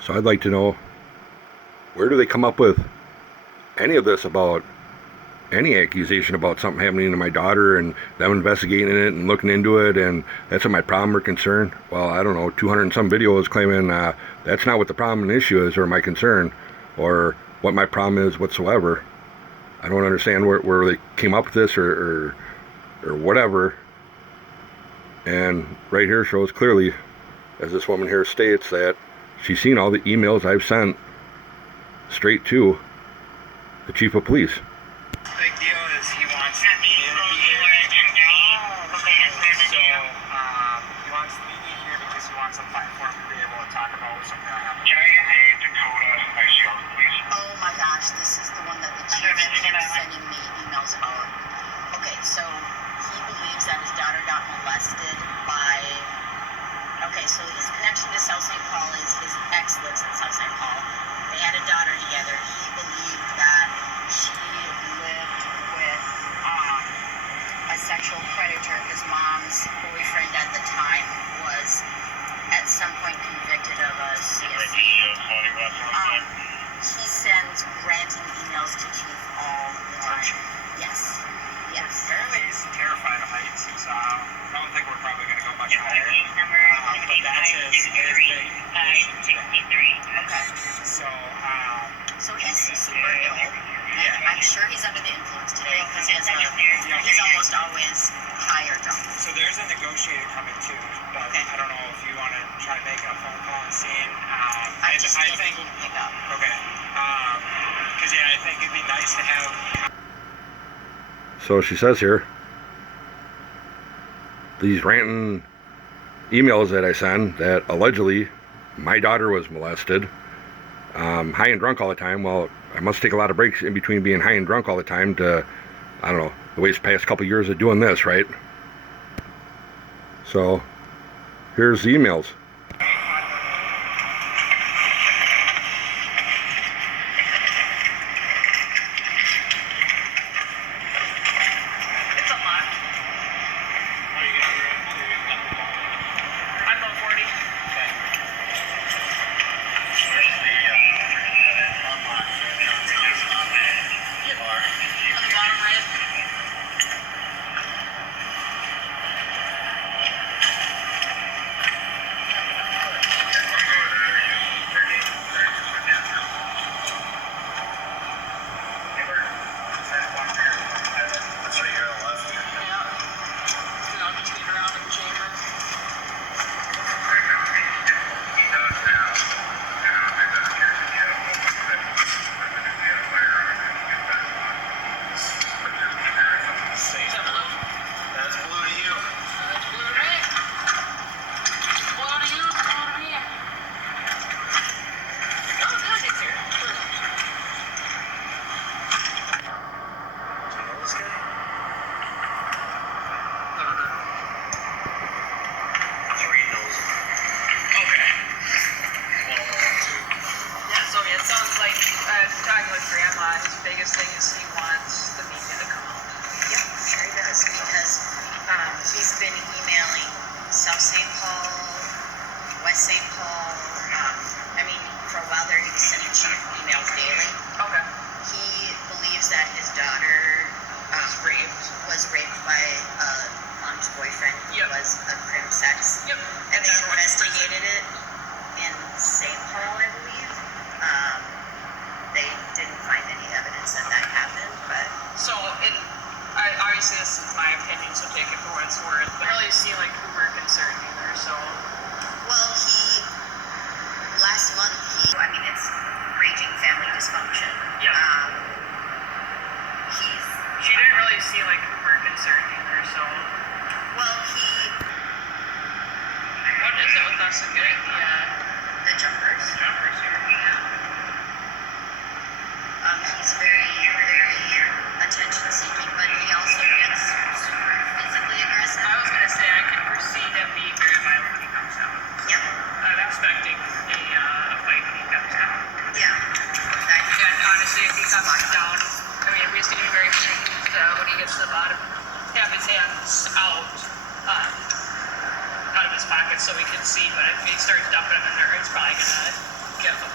So I'd like to know, where do they come up with any of this about any accusation about something happening to my daughter and them investigating it and looking into it, and that's what my problem or concern? Well, I don't know, 200 and some videos claiming that's not what the problem and issue is or my concern or what my problem is whatsoever. I don't understand where they came up with this or whatever. And right here shows clearly, as this woman here states, that she's seen all the emails I've sent straight to the chief of police. Big deal is he wants the media to be here. So he wants the media here because he wants a platform to be able to talk about something like that. Can I get a Dakota ICR, please? Oh my gosh, this is the one that the chief keeps sending me emails about. Okay, so he believes that his daughter got molested by... Okay, so his connection to South.St. Paul is his ex lives in South.St. Paul. They had a daughter together. He believed that she lived with a sexual predator. His mom's boyfriend at the time was at some point convicted of a CSE. He sends ranting emails to Chief all the time. Yes. Yes. Apparently he's terrified of heights. So I don't think we're probably going to go much higher. But that's his big mission today. Okay. So he's super ill. Yeah. I'm sure he's under the influence today because he's almost always high or drunk. So there's a negotiator coming too, but Okay. I don't know if you want to try making a phone call and seeing. I think think he didn't pick up. okay. Because I think it'd be nice to have. So she says here, these ranting emails that I send that allegedly my daughter was molested, high and drunk all the time. Well, I must take a lot of breaks in between being high and drunk all the time to, I don't know, the way it's past couple years of doing this, right? So here's the emails. His biggest thing is he wants the media to come out. Yep, I'm sure he does, because he's been emailing South.St. Paul, West St. Paul. I mean, for a while there, he was sending chief emails daily. Okay. He believes that his daughter was raped by mom's boyfriend who Yep. was a crim sex. Yep. And they investigated it in St. Paul, I believe. They didn't find any evidence that happened, but... So, obviously this is my opinion, so take it for what it's worth. But I don't really see, like, who we're concerned either, so... Well, last month, I mean, it's raging family dysfunction. Yeah. She didn't really see, like, who we're concerned either, so... Well, What is it with us and getting the jumpers. jumpers here? Yeah. He's very, very attention-seeking, but he also gets super physically aggressive. I was going to say, I can foresee him being very violent when he comes down. Yep. I'm expecting a fight when he comes down. Yeah. And honestly, if he comes down, I mean, we just need to be very confused when he gets to the bottom, have his hands out of his pockets so we can see, but if he starts dumping them in there, it's probably going to get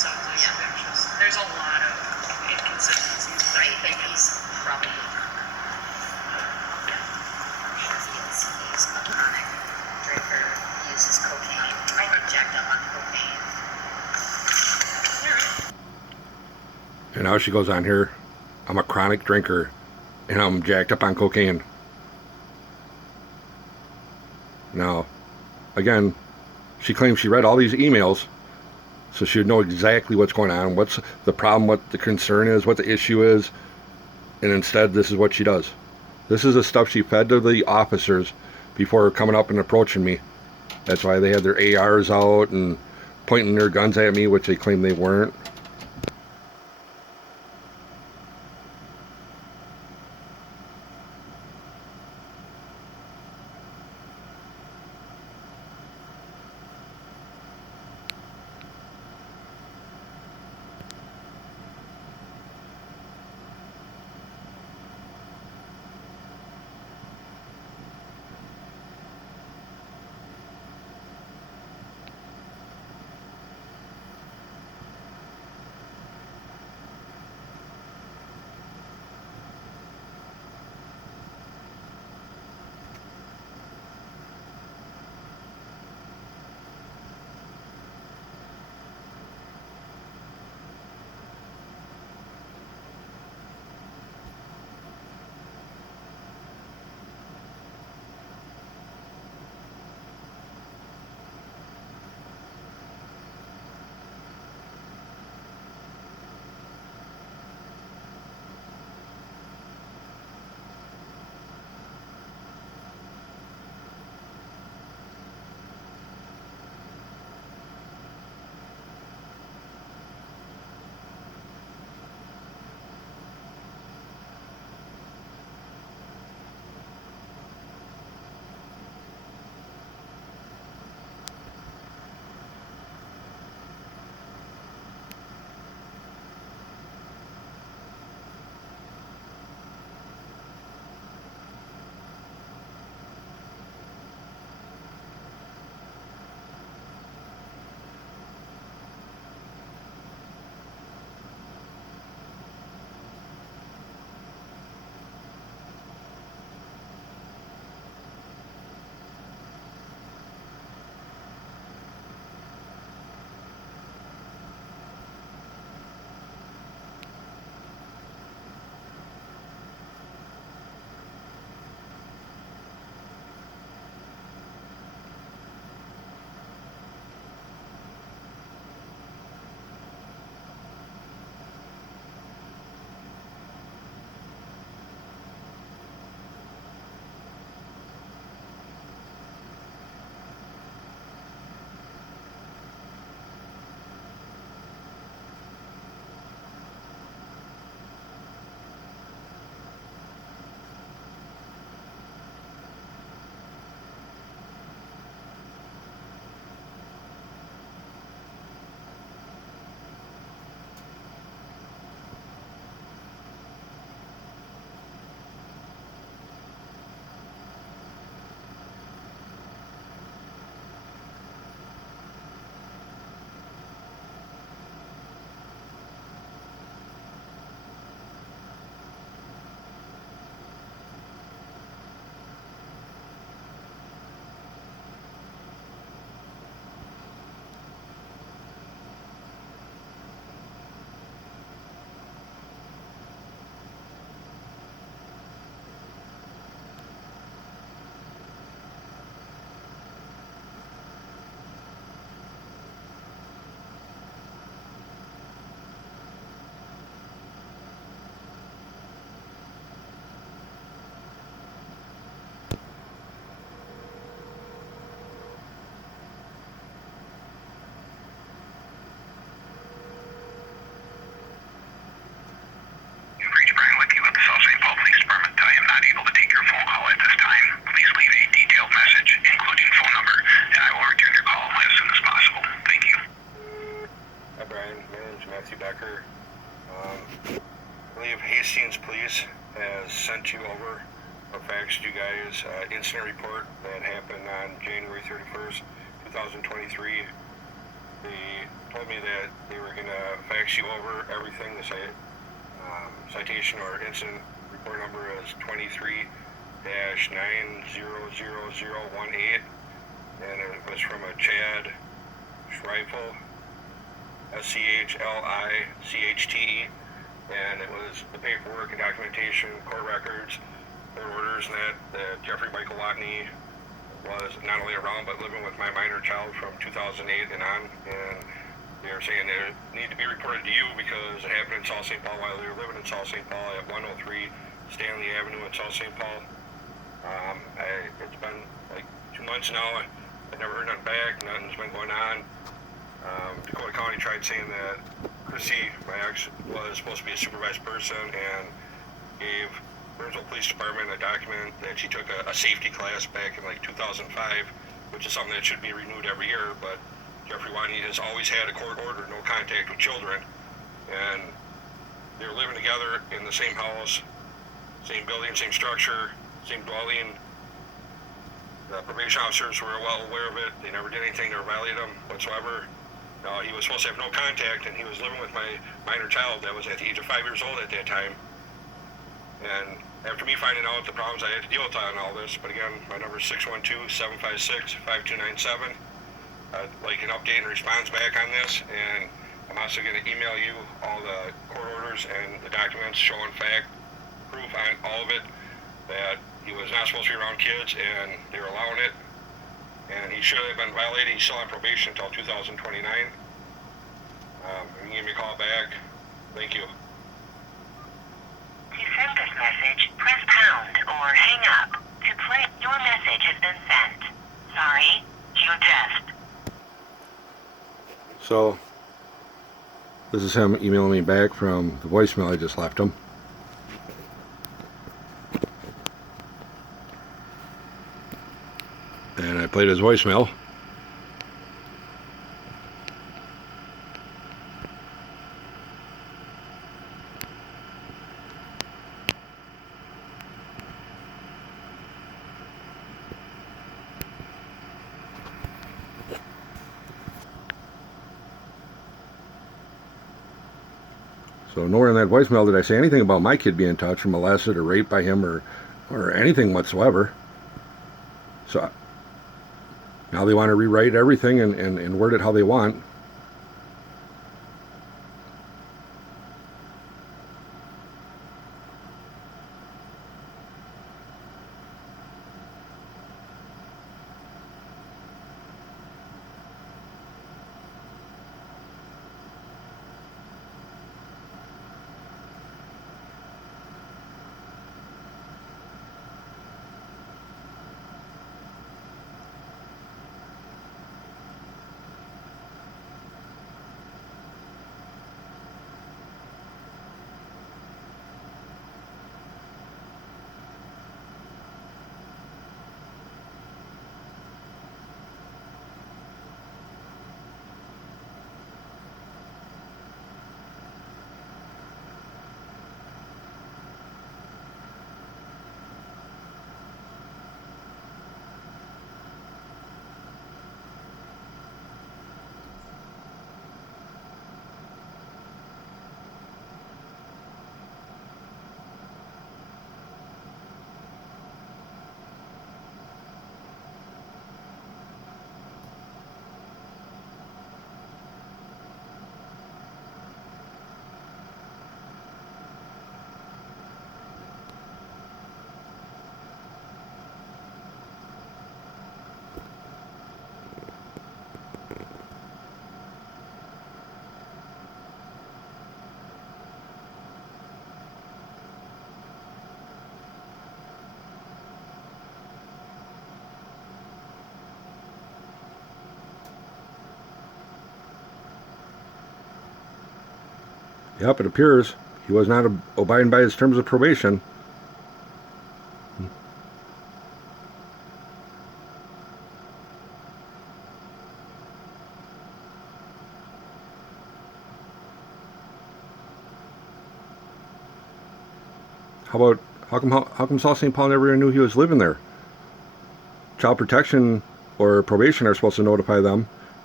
sounds like there's a lot of inconsistencies. Right, and he's probably, sure he's a chronic drinker, uses cocaine, jacked up on cocaine. And now she goes on here, I'm a chronic drinker and I'm jacked up on cocaine. Now, again, she claims she read all these emails, so she would know exactly what's going on, what's the problem, what the concern is, what the issue is, and instead this is what she does. This is the stuff she fed to the officers before coming up and approaching me. That's why they had their ARs out and pointing their guns at me, which they claim they weren't. You've reached Bryan with the South.St.Paul Police Department. I am not able to take your phone call at this time. Please leave a detailed message, including phone number, and I will return your call as soon as possible. Thank you. Hi Brian, my name's Matthew Becker. I believe Hastings Police has sent you over or faxed you guys incident report that happened on January 31st, 2023 They told me that they were going to fax you over everything. The citation or incident report number is 23-900018, and it was from a Chad Schreifel, SCHLICHTE, and it was the paperwork and documentation, court records, court orders, and that Jeffrey Michael Watney was not only around but living with my minor child from 2008 and on, and they were saying they need to be reported to you because it happened in South.St.Paul while they were living in South.St. Paul at 103 Stanley Avenue in South.St. Paul. It's been like 2 months now. I never heard nothing back. Nothing's been going on. Dakota County tried saying that Chrissy, my ex, was supposed to be a supervised person and gave Burnsville Police Department a document that she took a safety class back in like 2005, which is something that should be renewed every year, but Jeffrey Watney has always had a court order, no contact with children, and they're living together in the same house, same building, same structure, same dwelling. The probation officers were well aware of it. They never did anything to violate them whatsoever. He was supposed to have no contact, and he was living with my minor child that was at the age of 5 years old at that time. And after me finding out the problems I had to deal with on all this, but again, my number is 612-756-5297. I'd like an update and response back on this, and I'm also going to email you all the court orders and the documents showing proof on all of it, that he was not supposed to be around kids and they were allowing it, and he should have been violated. He's still on probation until 2029. You can give me a call back. Thank you. To send this message, press pound or hang up. To play, your message has been sent. Sorry, you just. So, this is him emailing me back from the voicemail I just left him. And I played his voicemail. So nowhere in that voicemail did I say anything about my kid being touched or molested or raped by him or anything whatsoever. So now they want to rewrite everything and word it how they want. Yep, it appears he was not abiding by his terms of probation. How come South.St. Paul never even knew he was living there? Child protection or probation are supposed to notify them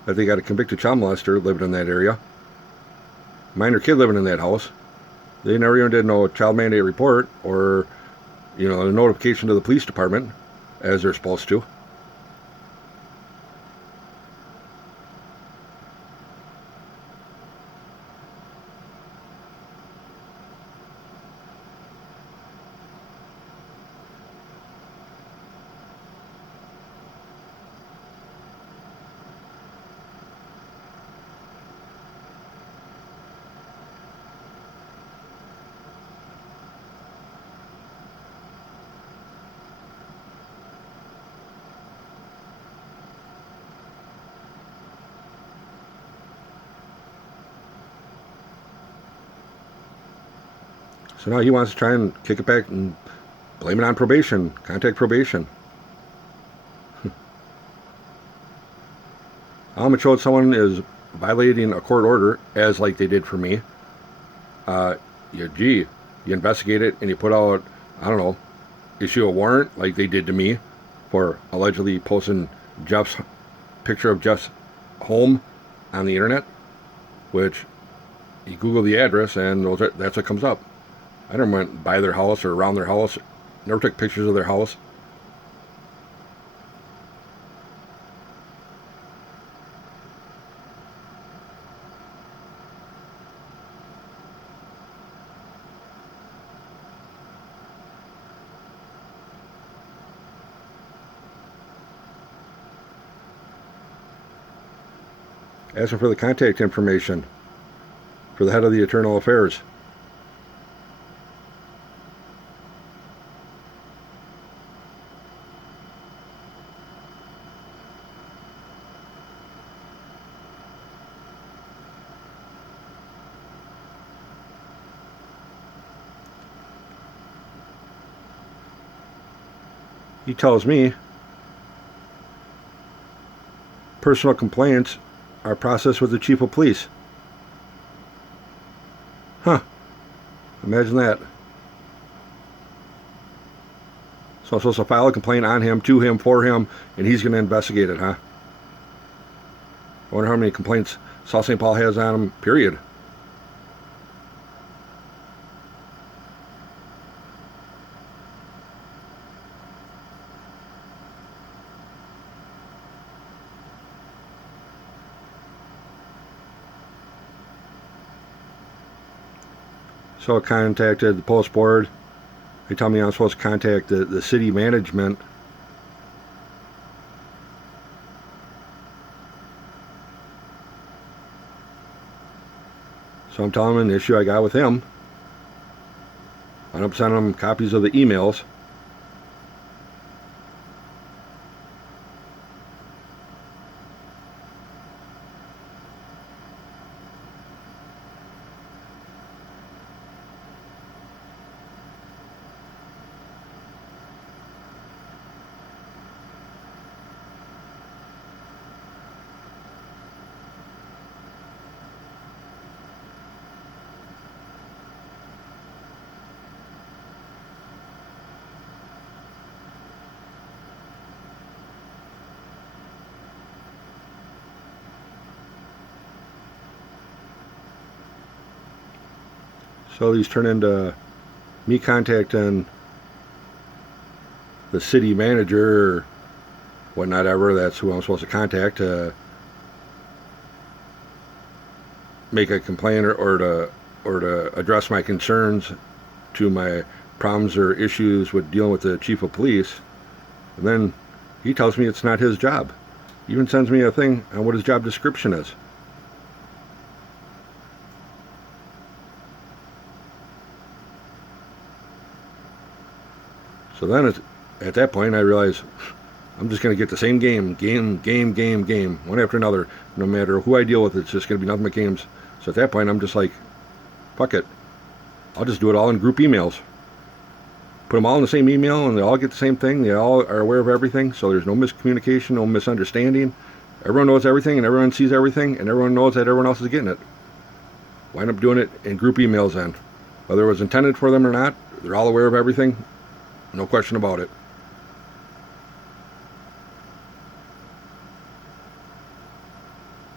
that they got a convicted child molester living in that area, minor kid living in that house. They never even did no child mandate report or, a notification to the police department as they're supposed to. So now he wants to try and kick it back and blame it on probation, contact probation. How much showed someone is violating a court order, as like they did for me. You investigate it and you put out, I don't know, issue a warrant like they did to me for allegedly posting Jeff's picture of Jeff's home on the internet, which you Google the address and that's what comes up. I never went by their house or around their house, never took pictures of their house. Asking for the contact information for the head of the Internal Affairs. He tells me personal complaints are processed with the chief of police. Huh. Imagine that. So I'm supposed to file a complaint on him, to him, for him, and he's going to investigate it, huh? I wonder how many complaints South.St.Paul has on him, period. So I contacted the post board. They tell me I'm supposed to contact the city management. So I'm telling him an issue I got with him. I'm sending him copies of the emails. So these turn into me contacting the city manager or whatnot ever. That's who I'm supposed to contact to make a complaint or to address my concerns to my problems or issues with dealing with the chief of police. And then he tells me it's not his job. He even sends me a thing on what his job description is. So then at that point I realize I'm just going to get the same game, one after another. No matter who I deal with, it's just going to be nothing but games. So at that point I'm just like, fuck it. I'll just do it all in group emails. Put them all in the same email and they all get the same thing. They all are aware of everything. So there's no miscommunication, no misunderstanding. Everyone knows everything and everyone sees everything and everyone knows that everyone else is getting it. Wind up doing it in group emails then. Whether it was intended for them or not, they're all aware of everything. No question about it.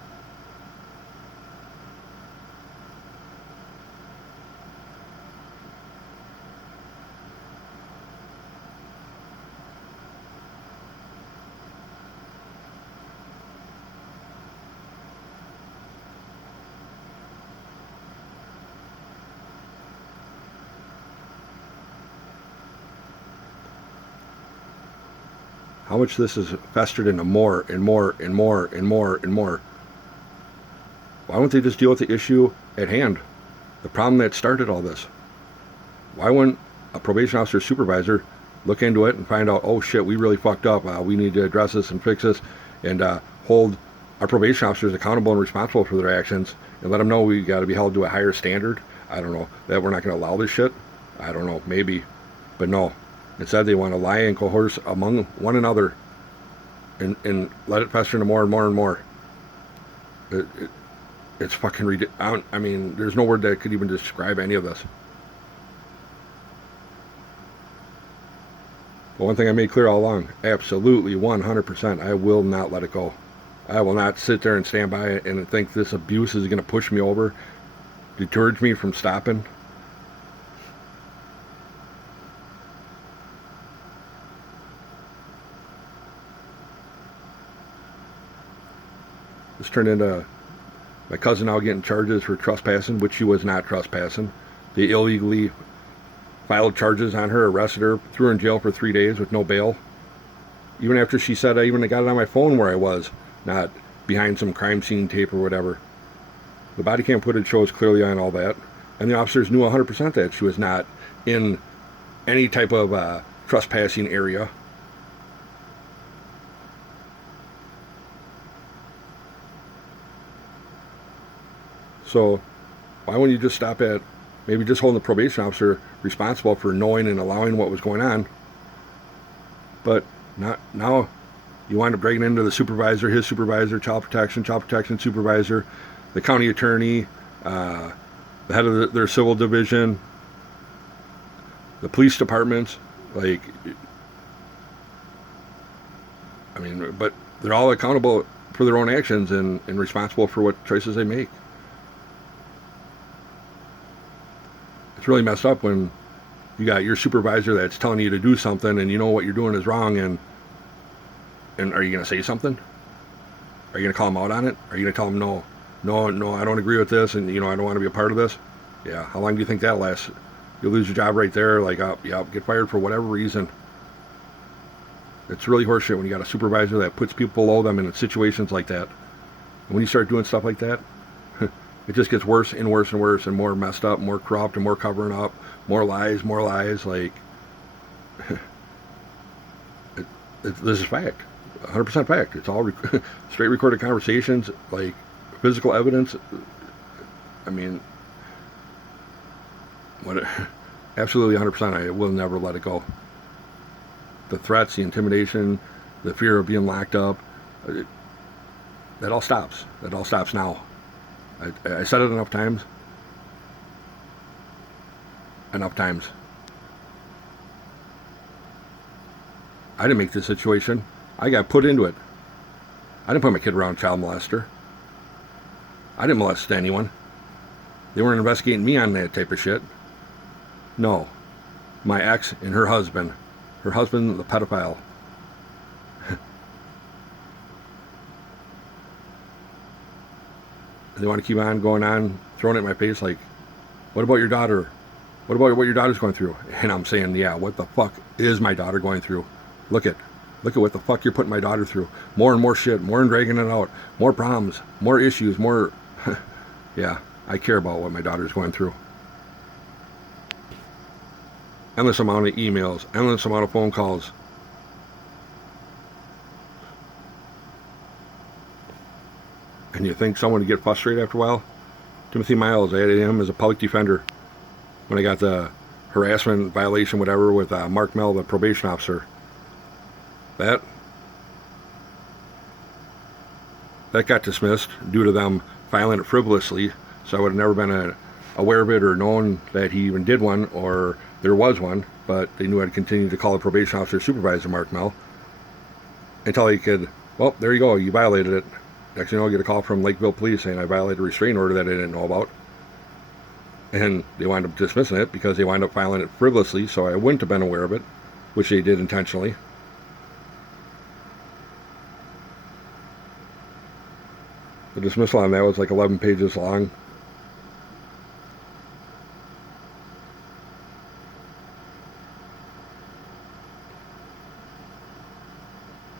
how much this is festered into more and more and more and more and more. Why wouldn't they just deal with the issue at hand? The problem that started all this. Why wouldn't a probation officer supervisor look into it and find out, oh shit, we really fucked up. We need to address this and fix this and hold our probation officers accountable and responsible for their actions and let them know we got to be held to a higher standard. I don't know, that we're not going to allow this shit. I don't know, maybe. But no. Instead, they want to lie and coerce among one another and let it fester into more and more and more. It's fucking ridiculous. I mean, there's no word that could even describe any of this. But one thing I made clear all along, absolutely 100%, I will not let it go. I will not sit there and stand by it and think this abuse is going to push me over, deter me from stopping. This turned into my cousin now getting charges for trespassing, which she was not trespassing. They illegally filed charges on her, arrested her, threw her in jail for 3 days with no bail. Even after she said I even got it on my phone where I was, not behind some crime scene tape or whatever. The body cam footage shows clearly on all that. And the officers knew 100% that she was not in any type of trespassing area. So why wouldn't you just stop at maybe just holding the probation officer responsible for knowing and allowing what was going on? But not now. You wind up dragging into the supervisor, his supervisor, child protection supervisor, the county attorney, the head of their civil division, the police departments. Like, I mean, but they're all accountable for their own actions and responsible for what choices they make. It's really messed up when you got your supervisor that's telling you to do something and you know what you're doing is wrong, and are you going to say something? Are you going to call them out on it? Are you going to tell them, no, I don't agree with this, and, I don't want to be a part of this? Yeah, how long do you think that lasts? You'll lose your job right there, like, get fired for whatever reason. It's really horseshit when you got a supervisor that puts people below them in situations like that. And when you start doing stuff like that, it just gets worse and worse and worse and more messed up, more corrupt and more covering up, more lies, like, this is fact. 100% fact. It's all straight recorded conversations, like physical evidence. I mean, absolutely 100%. I will never let it go. The threats, the intimidation, the fear of being locked up, that all stops. That all stops now. I said it enough times. I didn't make this situation. I got put into it. I didn't put my kid around a child molester. I didn't molest anyone. They weren't investigating me on that type of shit. No. My ex and her husband. Her husband, the pedophile. They want to keep on going on, throwing it in my face like, what about your daughter? What about what your daughter's going through? And I'm saying, yeah, what the fuck is my daughter going through? Look at what the fuck you're putting my daughter through. More and more shit, more and dragging it out, more problems, more issues, more... Yeah, I care about what my daughter's going through. Endless amount of emails, endless amount of phone calls. And you think someone would get frustrated after a while? Timothy Miles, I had him as a public defender when I got the harassment violation, whatever, with Mark Mell, the probation officer. That got dismissed due to them filing it frivolously, so I would have never been aware of it or known that he even did one or there was one, but they knew I'd continue to call the probation officer supervisor Mark Mell until he could, well, there you go, you violated it. Next thing you know, I get a call from Lakeville Police saying I violated a restraining order that I didn't know about. And they wind up dismissing it because they wind up filing it frivolously, so I wouldn't have been aware of it, which they did intentionally. The dismissal on that was like 11 pages long.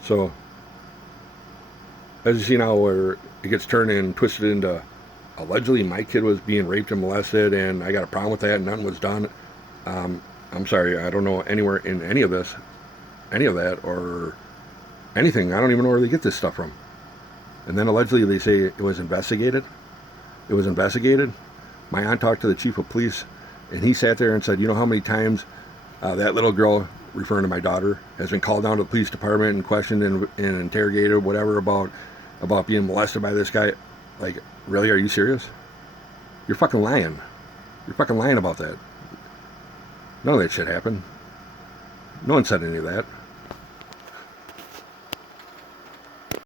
So, as you see now, where it gets turned and twisted into allegedly my kid was being raped and molested, and I got a problem with that, and nothing was done. I'm sorry, I don't know anywhere in any of this, any of that, or anything. I don't even know where they get this stuff from. And then allegedly they say it was investigated. It was investigated. My aunt talked to the chief of police, and he sat there and said, you know how many times that little girl, referring to my daughter, has been called down to the police department and questioned and interrogated, whatever, about being molested by this guy. Like, really? Are you serious? You're fucking lying. You're fucking lying about that. None of that shit happened. No one said any of that.